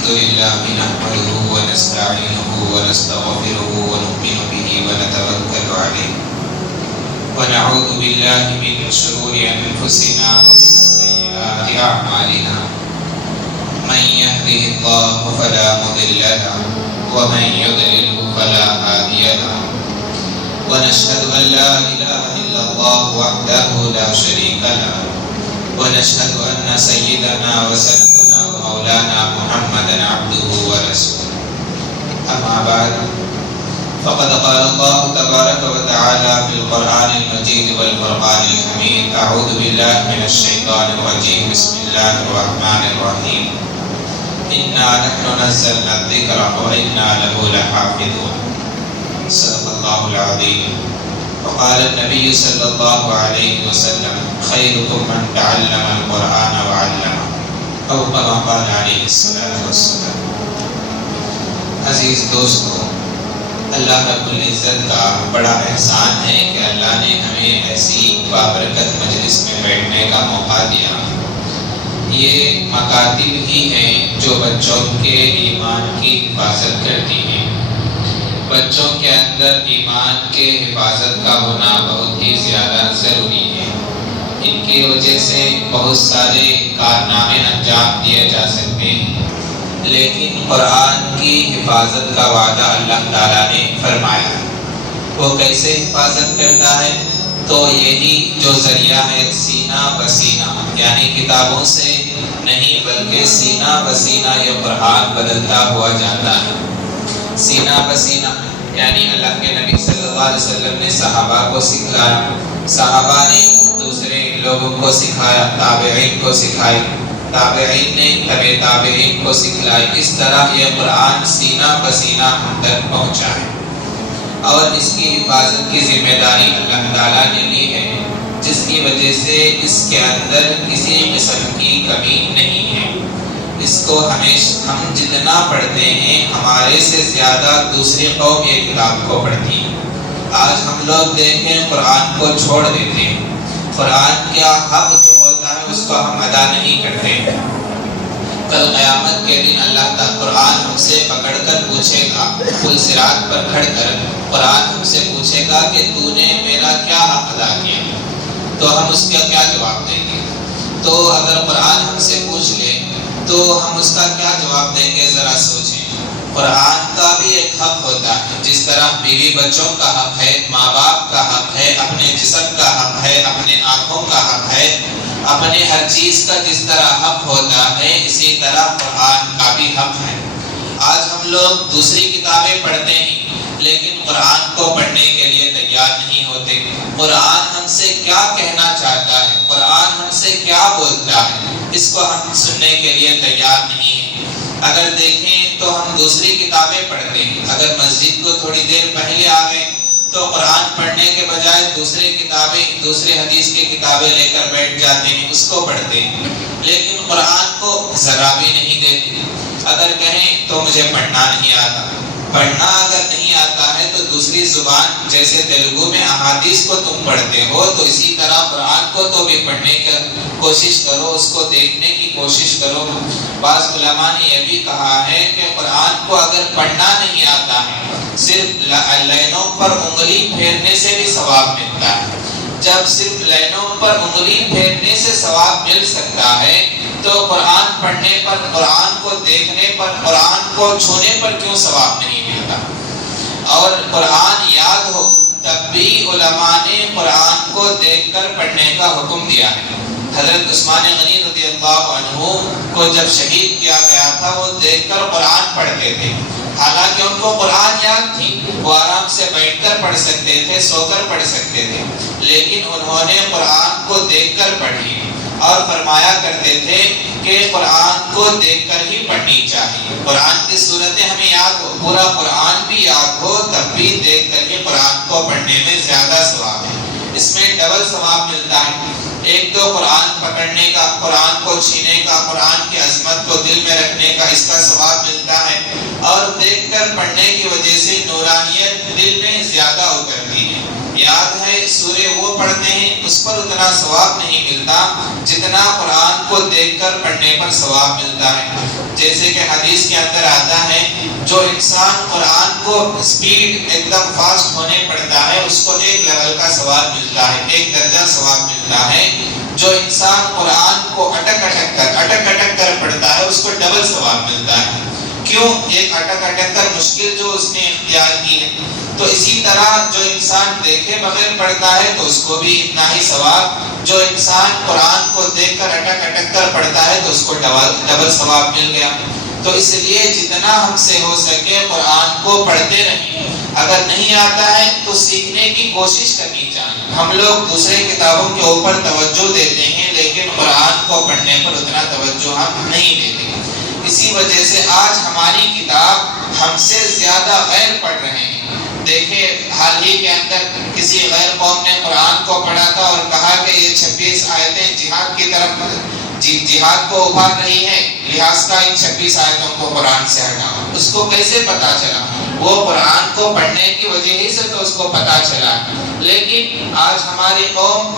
الحمد لله نحمده ونستعينه ونستغفره ونؤمن به ونتوكل عليه ونعوذ بالله من شرور أنفسنا ومن سيئات أعمالنا من يهده الله فلا مضل له ومن يضلله فلا هادي له ونشهد أن لا إله إلا الله وحده لا شريك له ونشهد أن سيدنا وسيدنا ومولانا محمدا عبده ورسوله أما بعد فقد قال الله تبارك وتعالى في القرآن المجيد والفرقان الحميد أعوذ بالله من الشيطان الرجيم بسم الله الرحمن الرحيم إنا نحن نزلنا الذكر وإنا له لحافظون صدق الله العظيم. وقال النبي صلی اللہ علیہ وسلم خیرکم من تعلم القرآن وعلمه او کما قال علیہ الصلوۃ والسلام. عزیز دوستو، اللہ رب العزت کا بڑا احسان ہے کہ اللہ نے ہمیں ایسی بابرکت مجلس میں بیٹھنے کا موقع دیا. یہ مکاتب ہی ہیں جو بچوں کے ایمان کی حفاظت کرتی ہیں. بچوں کے اندر ایمان کے حفاظت کا ہونا بہت ہی زیادہ ضروری ہے. ان کی وجہ سے بہت سارے کارنامے انجام دیے جا سکتے ہیں، لیکن قرآن کی حفاظت کا وعدہ اللہ تعالیٰ نے فرمایا. وہ کیسے حفاظت کرتا ہے؟ تو یہی جو ذریعہ ہے سینہ بسینہ، یعنی کتابوں سے نہیں بلکہ سینہ بسینہ یہ قرآن بدلتا ہوا جاتا ہے. سینہ بسینہ یعنی اللہ کے نبی صلی اللہ علیہ وسلم نے صحابہ کو سکھلایا، صحابہ نے دوسرے لوگوں کو سکھایا، تابعین کو سکھائی، تابعین نے تبع تابعین کو سکھلائی. اس طرح یہ قرآن سینہ بسینہ ہم تک پہنچا ہے، اور اس کی حفاظت کی ذمہ داری اللہ تعالیٰ نے لی ہے، جس کی وجہ سے اس کے اندر کسی قسم کی کمی نہیں ہے. اس کو ہم جتنا پڑھتے ہیں ہمارے سے زیادہ دوسری قوم یہ کتاب کو پڑھتی ہیں. آج ہم لوگ دیکھیں قرآن کو چھوڑ دیتے ہیں. قرآن کا حق جو ہوتا ہے اس کو ہم ادا نہیں کرتے. کل قیامت کے دن اللہ تعالیٰ قرآن ہم سے پکڑ کر پوچھے گا، پل صراط پر کھڑ کر قرآن ہم سے پوچھے گا کہ تو نے میرا کیا حق ادا کیا، تو ہم اس کا کیا جواب دیں گے؟ تو اگر قرآن ہم سے پوچھ لے تو ہم اس کا کیا جواب دیں گے؟ ذرا سوچیں. قرآن کا بھی ایک حق ہوتا ہے، جس طرح بیوی بچوں کا حق ہے، ماں باپ کا حق ہے، اپنے جسم کا حق ہے، اپنے آنکھوں کا حق ہے، اپنے ہر چیز کا جس طرح حق ہوتا ہے اسی طرح قرآن کا بھی حق ہے. آج ہم لوگ دوسری کتابیں پڑھتے ہیں لیکن قرآن کو پڑھنے کے لیے تیار نہیں ہوتے. قرآن ہم سے کیا کہنا چاہتا ہے، قرآن ہم سے کیا بولتا ہے، اس کو ہم سننے کے لیے تیار نہیں ہیں. اگر دیکھیں تو ہم دوسری کتابیں پڑھتے ہیں. اگر مسجد کو تھوڑی دیر پہلے آ گئے تو قرآن پڑھنے کے بجائے دوسری کتابیں، دوسرے حدیث کی کتابیں لے کر بیٹھ جاتے ہیں، اس کو پڑھتے ہیں، لیکن قرآن کو ذرا بھی نہیں دیتے. اگر کہیں تو مجھے پڑھنا نہیں آتا. پڑھنا اگر نہیں آتا ہے تو دوسری زبان جیسے تیلگو میں احادیث کو تم پڑھتے ہو تو اسی طرح قرآن کو تو بھی پڑھنے کی کوشش کرو، اس کو دیکھنے کی کوشش کرو. بعض علماء نے یہ بھی کہا ہے کہ قرآن کو اگر پڑھنا نہیں آتا ہے صرف لائنوں پر انگلی پھیرنے سے بھی ثواب ملتا ہے. جب صرف لائنوں پر انگلی پھیرنے سے ثواب مل سکتا ہے تو قرآن پڑھنے پر، قرآن کو دیکھنے پر، قرآن کو چھونے پر کیوں ثواب نہیں ملتا؟ اور قرآن یاد ہو تب بھی علماء نے قرآن کو دیکھ کر پڑھنے کا حکم دیا ہے. حضرت عثمان غنی رضی اللہ عنہ کو جب شہید کیا گیا تھا وہ دیکھ کر قرآن پڑھتے تھے. حالانکہ ان کو قرآن یاد تھی، وہ آرام سے بیٹھ کر پڑھ سکتے تھے، سو کر پڑھ سکتے تھے، لیکن انہوں نے قرآن کو دیکھ کر پڑھی اور فرمایا کرتے تھے کہ قرآن کو دیکھ کر ہی پڑھنی چاہیے. قرآن کی صورتیں ہمیں یاد ہو، پورا قرآن بھی یاد ہو، تب بھی دیکھ کر ہی قرآن کو پڑھنے میں زیادہ ثواب ہے. اس میں ڈبل ثواب ملتا ہے. ایک تو قرآن پکڑنے کا، قرآن کو چھینے کا، قرآن کی عظمت کو دل میں رکھنے کا، اس کا ثواب ملتا ہے، اور دیکھ کر پڑھنے کی وجہ سے نورانیت دل میں زیادہ اترتی ہے. یاد ہے سورے وہ پڑھتے ہیں اس پر اتنا ثواب نہیں ملتا جتنا قرآن کو دیکھ کر پڑھنے پر ثواب ملتا ہے. جیسے کہ حدیث کے اندر آتا ہے جو انسان قرآن کو سپیڈ ایک دم فاسٹ ہونے پڑھتا ہے اس کو ایک لیول کا ثواب ملتا ہے, ایک درجہ ثواب ملتا ہے. جو انسان قرآن کو اٹک اٹک کر پڑھتا ہے اس کو ڈبل ثواب ملتا ہے. کیوں؟ ایک اٹک کر مشکل جو اس نے اختیار کی ہے. تو اسی طرح جو انسان دیکھے بغیر پڑھتا ہے تو اس کو بھی اتنا ہی ثواب, جو انسان قرآن کو دیکھ کر اٹک کر پڑھتا ہے تو اس کو ڈبل ثواب مل گیا. تو اس لیے جتنا ہم سے ہو سکے قرآن کو پڑھتے رہیں. اگر نہیں آتا ہے تو سیکھنے کی کوشش کرنی چاہیے. ہم لوگ دوسرے کتابوں کے اوپر توجہ دیتے ہیں لیکن قرآن کو پڑھنے پر اتنا توجہ ہم نہیں دیتے. اسی وجہ سے آج ہماری کتاب ہم سے زیادہ غیر پڑھ رہے ہیں. دیکھیں حال ہی کے اندر کسی غیر قوم نے قرآن کو پڑھا تھا اور کہا کہ یہ 26 آیتیں جہاد کی طرف جہاد کو ابھار رہی ہیں, لہٰذا ان 26 آیتوں کو قرآن سے ہٹاؤ. اس کو کیسے پتا چلا؟ وہ قرآن کو پڑھنے کی وجہ ہی سے تو اس کو پتا چلا. لیکن آج ہماری قوم